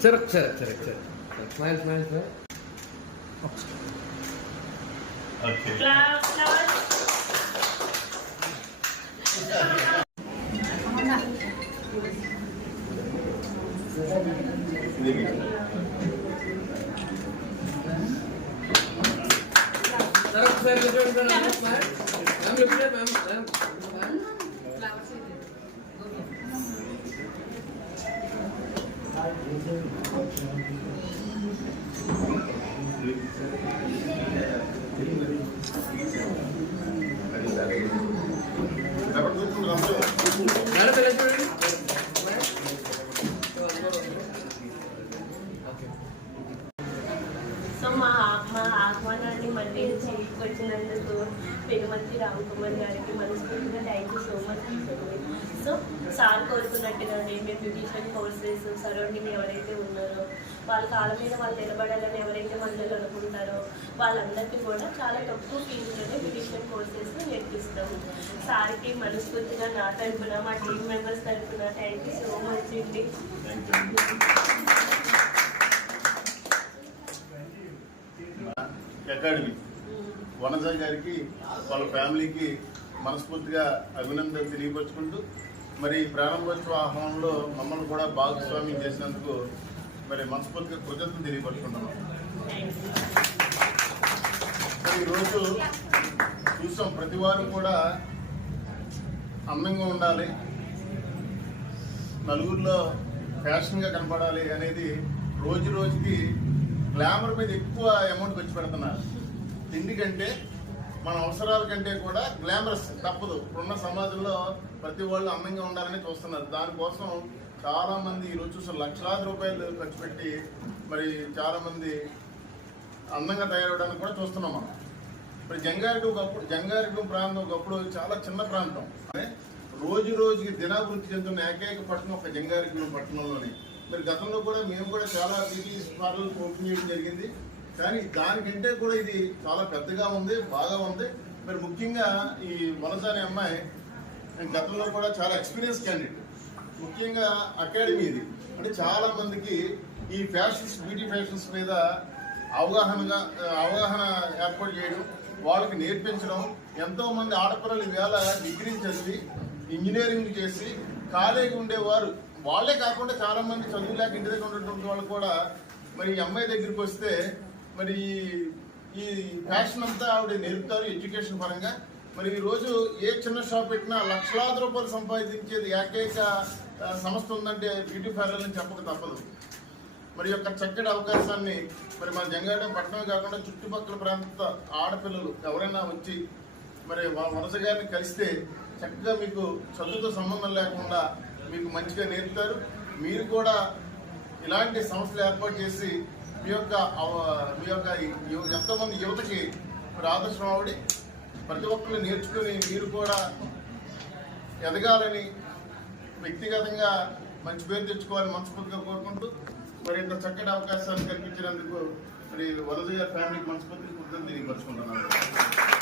Cherak. Smile. Okay. So మా ఆహ్వానాన్ని మళ్ళీ వచ్చినందుకు పెనుమంతి రామకుమార్ గారికి మనస్ఫూర్తిగా thank you so much. So sir కోరుకున్నట్టుగానే మేము బ్యూటిషియన్ కోర్సెస్ సరౌండింగ్ ఎవరైతే ఉన్నారో వాళ్ళ కాళ్ళ మీద వాళ్ళు నిలబడాలని ఎవరైతే మనలో అనుకుంటారో వాళ్ళందరికీ కూడా చాలా తక్కువ ఫీజులోనే బ్యూటిషియన్ కోర్సెస్ నేర్పిస్తాము. సార్కి మనస్ఫూర్తిగా నా తరఫున మా టీమ్ మెంబర్స్ తరఫున థ్యాంక్ యూ సో మచ్ అండి. అకాడమీ వనజ గారికి వాళ్ళ ఫ్యామిలీకి మనస్ఫూర్తిగా అభినందనలు తెలియపరుచుకుంటూ మరి ప్రారంభోత్సవ ఆహ్వానంలో మమ్మల్ని కూడా భాగస్వామ్యం చేసినందుకు మరి మనస్ఫూర్తిగా కృతజ్ఞతలు తెలియపరుచుకుంటున్నాం. ఈరోజు చూసాం ప్రతి వారు కూడా అందంగా ఉండాలి, నలుగురిలో ఫ్యాషన్గా కనపడాలి అనేది రోజు రోజుకి గ్లామర్ మీద ఎక్కువ అమౌంట్ ఖర్చు పెడుతున్నారు. తిండి కంటే మన అవసరాల కంటే కూడా గ్లామరస్ తప్పదు. ఇప్పుడున్న సమాజంలో ప్రతి వాళ్ళు అందంగా ఉండాలని చూస్తున్నారు. దానికోసం చాలా మంది ఈరోజు చూసిన లక్షలాది రూపాయలు ఖర్చు పెట్టి మరి చాలా మంది అందంగా తయారవడానికి కూడా చూస్తున్నాం మనం. మరి జంగారెడ్డి ప్రాంతం ఒకప్పుడు చాలా చిన్న ప్రాంతం. రోజు రోజుకి దినాభివృద్ధి చెందుతున్న ఏకైక పట్టణం ఒక జంగారెడ్డి పట్టణంలోనే. మరి గతంలో కూడా మేము కూడా చాలా బ్యూటీ పార్లర్ ఓపెన్ చేయడం జరిగింది. కానీ దానికంటే కూడా ఇది చాలా పెద్దగా ఉంది, బాగా ఉంది. మరి ముఖ్యంగా ఈ వనజ అనే అమ్మాయి గతంలో కూడా చాలా ఎక్స్పీరియన్స్ క్యాండిడేట్. ముఖ్యంగా అకాడమీ ఇది అంటే చాలా మందికి ఈ ఫ్యాషన్స్ బ్యూటీ ఫ్యాషన్స్ మీద అవగాహన ఏర్పాటు చేయడం, వాళ్ళకి నేర్పించడం. ఎంతో మంది ఆడపిల్లలు ఈవేళ డిగ్రీ చదివి ఇంజనీరింగ్ చేసి ఖాళీగా ఉండేవారు వాళ్ళే కాకుండా చాలా మంది చదువు లేక ఇంటి దగ్గర ఉన్నటువంటి వాళ్ళు కూడా మరి ఈ అమ్మాయి దగ్గరికి వస్తే మరి ఈ ఫ్యాషన్ అంతా ఆవిడ నేర్పుతారు ఎడ్యుకేషన్ పరంగా. మరి ఈరోజు ఏ చిన్న షాప్ పెట్టినా లక్షలాది రూపాయలు సంపాదించేది ఏకైక సంస్థ ఉందంటే బ్యూటీ పార్లర్ అని చెప్పక తప్పదు. మరి యొక్క చక్కటి అవకాశాన్ని మరి మన జంగారెడ్డి పట్టణమే కాకుండా చుట్టుపక్కల ప్రాంత ఆడపిల్లలు ఎవరైనా వచ్చి మరి వనజ గారిని కలిస్తే చక్కగా మీకు చదువుతో సంబంధం లేకుండా మీకు మంచిగా నేర్పుతారు. మీరు కూడా ఇలాంటి సంస్థలు ఏర్పాటు చేసి మీ యొక్క ఎంతోమంది యువతకి మరి ఆదర్శం ఆవిడ ప్రతి ఒక్కరిని నేర్చుకుని మీరు కూడా ఎదగాలని వ్యక్తిగతంగా మంచి పేరు తెచ్చుకోవాలని మనస్ఫూర్తిగా కోరుకుంటూ మరి ఇంత చక్కటి అవకాశాన్ని కల్పించినందుకు మరి వనజ గారి ఫ్యామిలీకి మనస్ఫూర్తిగా కృతజ్ఞతలు తెలియపరుచుకుంటున్నాను.